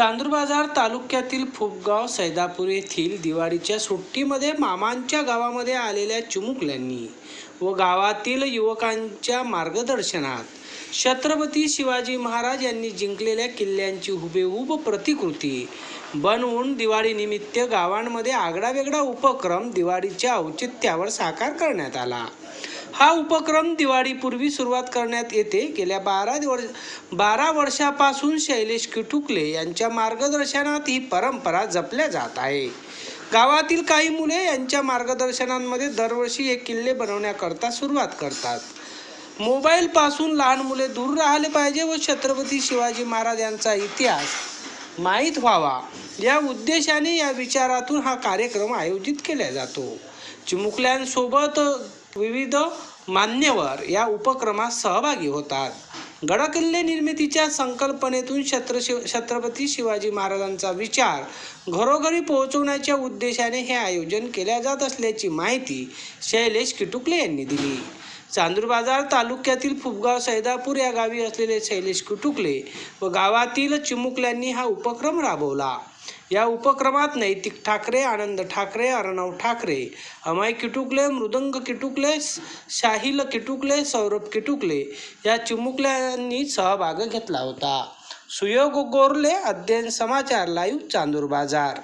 चांदूरबाजार तालुक्यातील फुपगाव सैदापूर येथील दिवाळीच्या सुट्टीमध्ये मामांच्या गावामध्ये आलेल्या चिमुकल्यांनी व गावातील युवकांच्या मार्गदर्शनात छत्रपती शिवाजी महाराज यांनी जिंकलेल्या किल्ल्यांची हुबेहूब प्रतिकृती बनवून दिवाळीनिमित्त गावांमध्ये आगडावेगळा उपक्रम दिवाळीच्या औचित्यावर साकार करण्यात आला. हा उपक्रम दिवाळीपूर्वी सुरुवात करण्यात येते. गेल्या बारा वर्ष बारा वर्षापासून शैलेश किटुकले यांच्या मार्गदर्शनात ही परंपरा जपल्या जात आहे. गावातील काही मुले यांच्या मार्गदर्शनांमध्ये दरवर्षी हे किल्ले बनवण्याकरता सुरुवात करतात. मोबाईलपासून लहान मुले दूर राहिले पाहिजे व छत्रपती शिवाजी महाराज यांचा इतिहास माहीत व्हावा. या उद्देशाने या विचारातून हा कार्यक्रम आयोजित केला जातो. चिमुकल्यांसोबत विविध मान्यवर या उपक्रमात सहभागी होतात. गडकिल्ले निर्मितीच्या संकल्पनेतून छत्र छत्रपती शिवाजी महाराजांचा विचार घरोघरी पोहोचवण्याच्या उद्देशाने हे आयोजन केल्या जात असल्याची माहिती शैलेश किटुकले यांनी दिली. चांदूर बाजार तालुक्यातील फुपगाव सैदापूर या गावी असलेले शैलेश कुटुकले व गावातील चिमुकल्यांनी हा उपक्रम राबवला. या उपक्रमात नैतिक ठाकरे आनंद ठाकरे अर्णव ठाकरे अमाय किटुकले मृदंग किटुकले शाहिल किटुकले सौरभ किटुकले या चिमुकल्यांनी सहभाग घेतला होता. सुयोग गोरले अध्ययन समाचार लाईव्ह चांदूर बाजार.